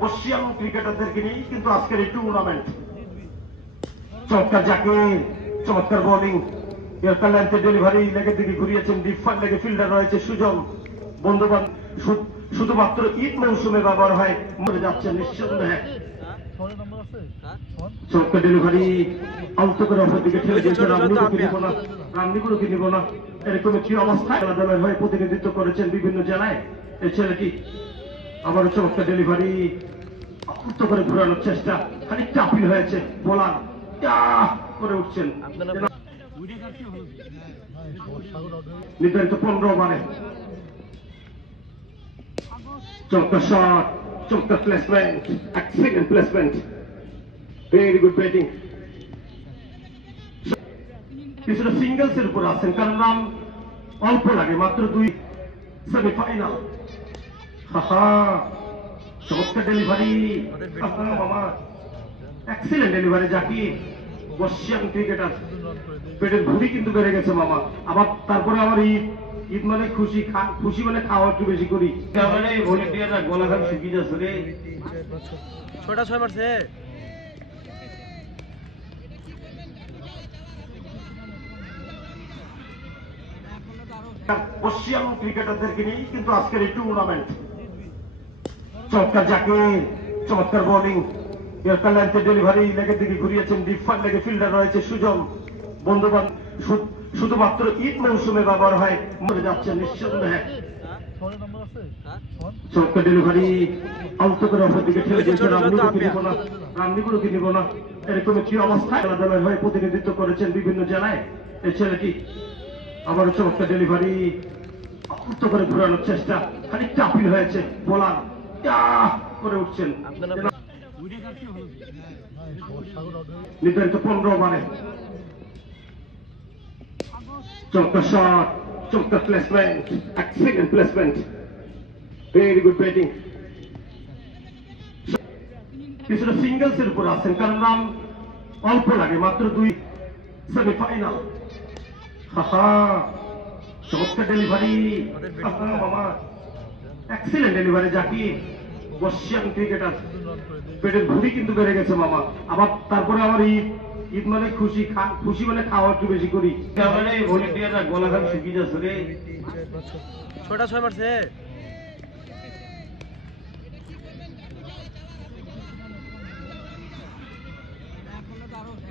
বর্ষিয়ান ক্রিকেটারদেরকে নিয়ে কিন্তু আজকের এই টুর্নামেন্ট। চমৎকার জাকির, চমৎকার বোলিং, এরপর লেন্থে ডেলিভারি, লেগের দিকে ঘুরিয়েছেন ডিপ লেগে ফিল্ডার রয়েছে সুজন শুধুমাত্র ঈদ মৌসুমে ব্যবহার হয়, মরে যাচ্ছে নিঃসন্দেহে। চমৎকার ডেলিভারি, আউট করে অপর দিকে ঠেলে দিয়েছে রামনিগুলোকে নিব না, এরকম একটি অবস্থায় খেলা দলের হয়ে প্রতিনিধিত্ব করেছেন বিভিন্ন জেলায় এই ছেলেটি। আবারও চমৎকার ডেলিভারি, আউট করে ঘুরানোর চেষ্টা, খানিকটা আপিল হয়েছে, বোলার করে উঠছেন। নির্ধারিত 15 ওভারে চমৎকার শট, চমৎকার placement, excellent placement, very good batting. কিছুটা সিঙ্গেলস এর উপর আছেন, কারণ রান অল্প লাগে, মাত্র 2 সেমিফাইনাল। চমৎকার ডেলিভারি, মামা এক্সিলেন্ট ডেলিভারি জাকির, বর্ষিয়ান ক্রিকেটার। পেটের ভুঁড়ি কিন্তু বেড়ে গেছে মামা। আবার তারপরে আমার ঈদ মানে খুশি, খুশি মানে খাওয়া একটু বেশি করি। ভলেন্টিয়াররা গলাঘাট শুকিয়ে যাচ্ছে রে। 6 মারছে। বর্ষিয়ান ক্রিকেটারদেরকে নিয়ে কিন্তু আজকের এই টুর্নামেন্ট। চমৎকার জাকির, চমৎকার বোলিং, এরপর লেন্থে ডেলিভারি, লেগের দিকে ঘুরিয়েছেন ডিপ লেগে ফিল্ডার রয়েছে সুজন শুধুমাত্র ঈদ মৌসুমে ব্যবহার হয়, মরে যাচ্ছে নিঃসন্দেহে। চমৎকার ডেলিভারি, আউট করে অপর দিকে ঠেলে দিয়েছে রামনিগুলোকে নিব না, এরকম একটি অবস্থায় খেলা দলের হয়ে প্রতিনিধিত্ব করেছেন বিভিন্ন জেলায় এই ছেলেটি। আবারও চমৎকার ডেলিভারি, আউট করে ঘুরানোর চেষ্টা, খানিকটা আপিল হয়েছে, বোলার করে উঠছেন। নির্ধারিত 15 ওভারে চমৎকার শট, চমৎকার placement, excellent placement, very good batting. কিছুটা সিঙ্গেলস এর উপর আছেন, কারণ রান অল্প লাগে, মাত্র 2 সেমিফাইনাল। চমৎকার ডেলিভারি, মামা এক্সিলেন্ট ডেলিভারি জাকির, বর্ষিয়ান ক্রিকেটার। পেটের ভুঁড়ি কিন্তু বেড়ে গেছে মামা। আবার তারপরে আমার ঈদ মানে খুশি, খুশি মানে খাওয়া একটু বেশি করি। ভলেন্টিয়াররা গলাঘাট শুকিয়ে যাচ্ছে রে। 6 মারছে।